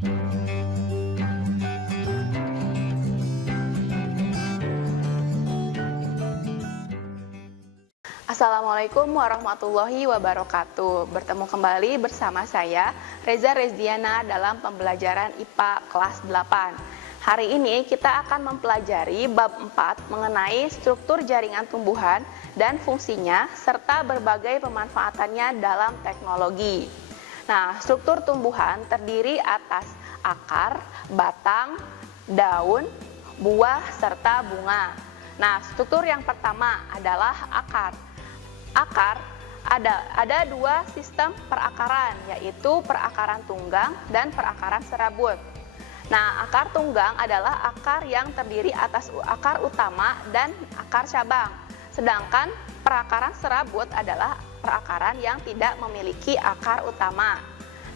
Assalamualaikum warahmatullahi wabarakatuh. Bertemu kembali bersama saya, Reza Rezdiana, dalam pembelajaran IPA kelas 8. Hari ini kita akan mempelajari bab 4 mengenai struktur jaringan tumbuhan dan fungsinya, serta berbagai pemanfaatannya dalam teknologi. Nah, struktur tumbuhan terdiri atas akar, batang, daun, buah, serta bunga. Nah, struktur yang pertama adalah akar. Akar ada dua sistem perakaran, yaitu perakaran tunggang dan perakaran serabut. Nah, akar tunggang adalah akar yang terdiri atas akar utama dan akar cabang. Sedangkan perakaran serabut adalah perakaran yang tidak memiliki akar utama.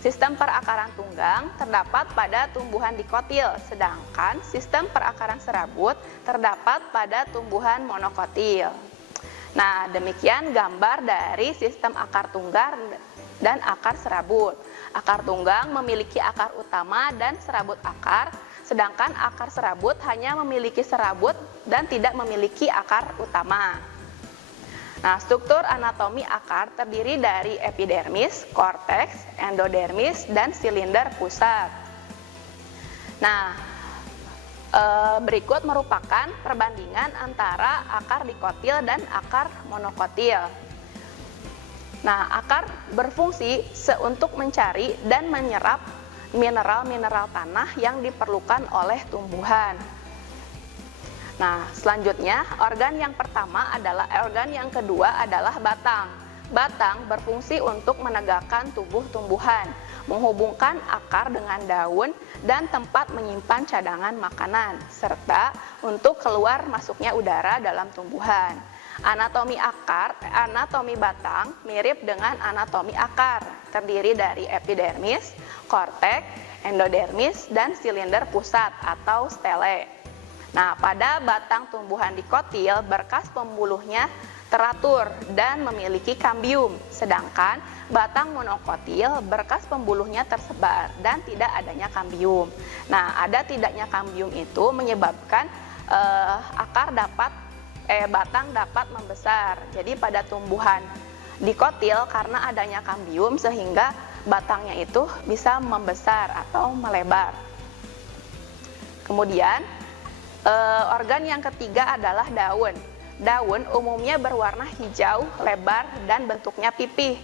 Sistem perakaran tunggang terdapat pada tumbuhan dikotil, sedangkan sistem perakaran serabut terdapat pada tumbuhan monokotil. Nah, demikian gambar dari sistem akar tunggang dan akar serabut. Akar tunggang memiliki akar utama dan serabut akar, sedangkan akar serabut hanya memiliki serabut dan tidak memiliki akar utama. Nah, struktur anatomi akar terdiri dari epidermis, korteks, endodermis, dan silinder pusat. Nah, berikut merupakan perbandingan antara akar dikotil dan akar monokotil. Nah, akar berfungsi untuk mencari dan menyerap mineral-mineral tanah yang diperlukan oleh tumbuhan. Nah, selanjutnya organ yang kedua adalah batang. Batang berfungsi untuk menegakkan tubuh tumbuhan, menghubungkan akar dengan daun dan tempat menyimpan cadangan makanan, serta untuk keluar masuknya udara dalam tumbuhan. Anatomi batang mirip dengan anatomi akar, terdiri dari epidermis, korteks, endodermis, dan silinder pusat atau stele. Nah, pada batang tumbuhan dikotil, berkas pembuluhnya teratur dan memiliki kambium, sedangkan batang monokotil berkas pembuluhnya tersebar dan tidak adanya kambium. Nah, ada tidaknya kambium itu menyebabkan batang dapat membesar. Jadi pada tumbuhan dikotil, karena adanya kambium sehingga batangnya itu bisa membesar atau melebar. Kemudian organ yang ketiga adalah daun. Daun umumnya berwarna hijau, lebar, dan bentuknya pipih.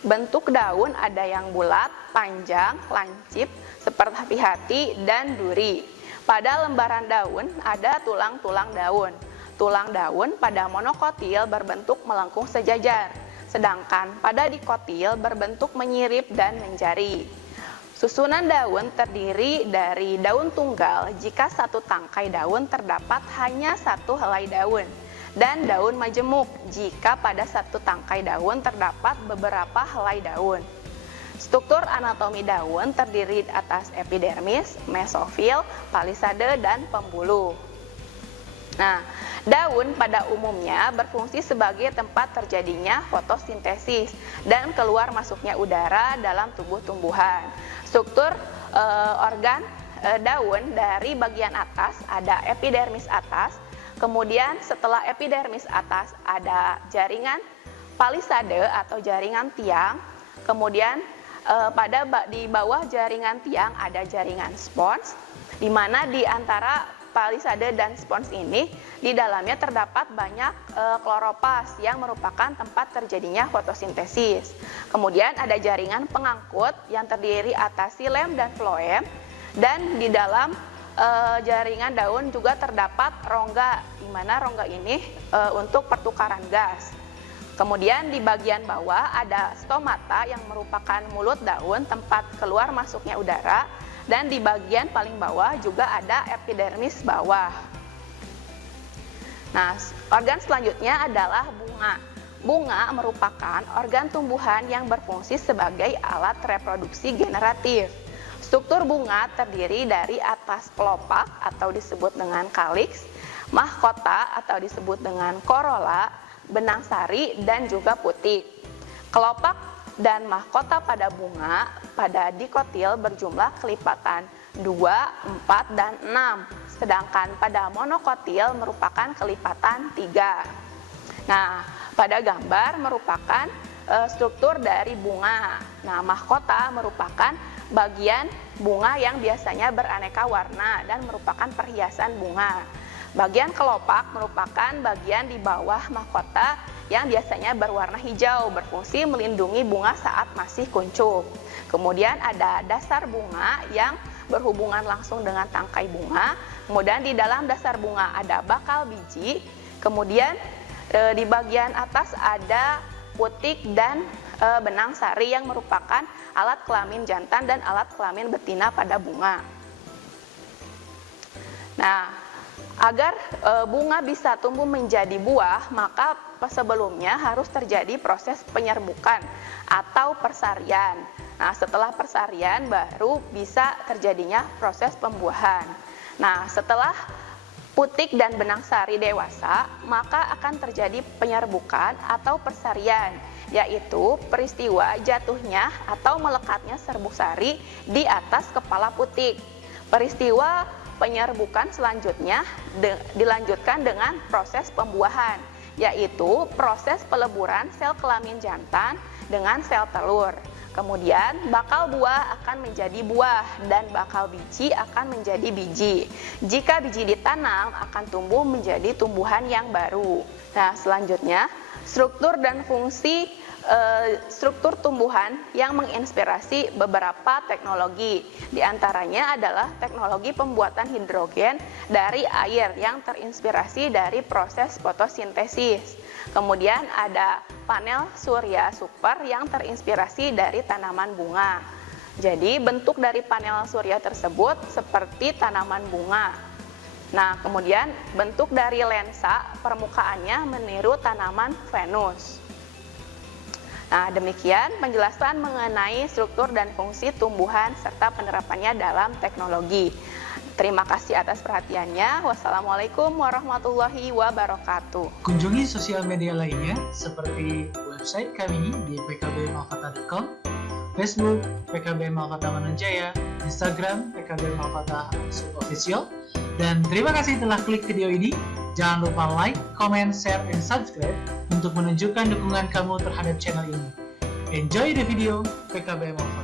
Bentuk daun ada yang bulat, panjang, lancip, seperti hati, dan duri. Pada lembaran daun ada tulang-tulang daun. Tulang daun pada monokotil berbentuk melengkung sejajar, sedangkan pada dikotil berbentuk menyirip dan menjari. Susunan daun terdiri dari daun tunggal jika satu tangkai daun terdapat hanya satu helai daun, dan daun majemuk jika pada satu tangkai daun terdapat beberapa helai daun. Struktur anatomi daun terdiri atas epidermis, mesofil, palisade, dan pembuluh. Nah, daun pada umumnya berfungsi sebagai tempat terjadinya fotosintesis dan keluar masuknya udara dalam tubuh tumbuhan. Struktur organ daun dari bagian atas ada epidermis atas. Kemudian setelah epidermis atas ada jaringan palisade atau jaringan tiang. Kemudian di bawah jaringan tiang ada jaringan spons, di mana di antara palisade dan spons ini di dalamnya terdapat banyak kloroplas yang merupakan tempat terjadinya fotosintesis. Kemudian ada jaringan pengangkut yang terdiri atas xilem dan floem, dan di dalam jaringan daun juga terdapat rongga, di mana rongga ini untuk pertukaran gas. Kemudian di bagian bawah ada stomata yang merupakan mulut daun, tempat keluar masuknya udara, dan di bagian paling bawah juga ada epidermis bawah. Nah, organ selanjutnya adalah bunga. Bunga merupakan organ tumbuhan yang berfungsi sebagai alat reproduksi generatif. Struktur bunga terdiri dari atas kelopak atau disebut dengan kaliks, mahkota atau disebut dengan korola, benang sari, dan juga putik. Kelopak dan mahkota pada bunga pada dikotil berjumlah kelipatan 2, 4, dan 6. Sedangkan pada monokotil merupakan kelipatan 3. Nah, pada gambar merupakan struktur dari bunga. Nah, mahkota merupakan bagian bunga yang biasanya beraneka warna dan merupakan perhiasan bunga. Bagian kelopak merupakan bagian di bawah mahkota yang biasanya berwarna hijau, berfungsi melindungi bunga saat masih kuncup. Kemudian ada dasar bunga yang berhubungan langsung dengan tangkai bunga. Kemudian di dalam dasar bunga ada bakal biji. Kemudian di bagian atas ada putik dan benang sari yang merupakan alat kelamin jantan dan alat kelamin betina pada bunga. Nah, agar bunga bisa tumbuh menjadi buah, maka sebelumnya harus terjadi proses penyerbukan atau persarian. Nah, setelah persarian baru bisa terjadinya proses pembuahan. Nah, setelah putik dan benang sari dewasa, maka akan terjadi penyerbukan atau persarian, yaitu peristiwa jatuhnya atau melekatnya serbuk sari di atas kepala putik. Peristiwa penyerbukan selanjutnya dilanjutkan dengan proses pembuahan, yaitu proses peleburan sel kelamin jantan dengan sel telur. Kemudian bakal buah akan menjadi buah dan bakal biji akan menjadi biji. Jika biji ditanam akan tumbuh menjadi tumbuhan yang baru. Nah, selanjutnya struktur dan fungsi struktur tumbuhan yang menginspirasi beberapa teknologi. Di antaranya adalah teknologi pembuatan hidrogen dari air yang terinspirasi dari proses fotosintesis. Kemudian ada panel surya super yang terinspirasi dari tanaman bunga. Jadi bentuk dari panel surya tersebut seperti tanaman bunga. Nah, kemudian bentuk dari lensa permukaannya meniru tanaman Venus. Nah, demikian penjelasan mengenai struktur dan fungsi tumbuhan serta penerapannya dalam teknologi. Terima kasih atas perhatiannya. Wassalamualaikum warahmatullahi wabarakatuh. Kunjungi sosial media lainnya seperti website kami di pkbmalkata.com, Facebook PKB Malkata Manunjaya, Instagram PKB Malkata Official. Dan terima kasih telah klik video ini. Jangan lupa like, comment, share, dan subscribe untuk menunjukkan dukungan kamu terhadap channel ini. Enjoy the video PKB Malkata.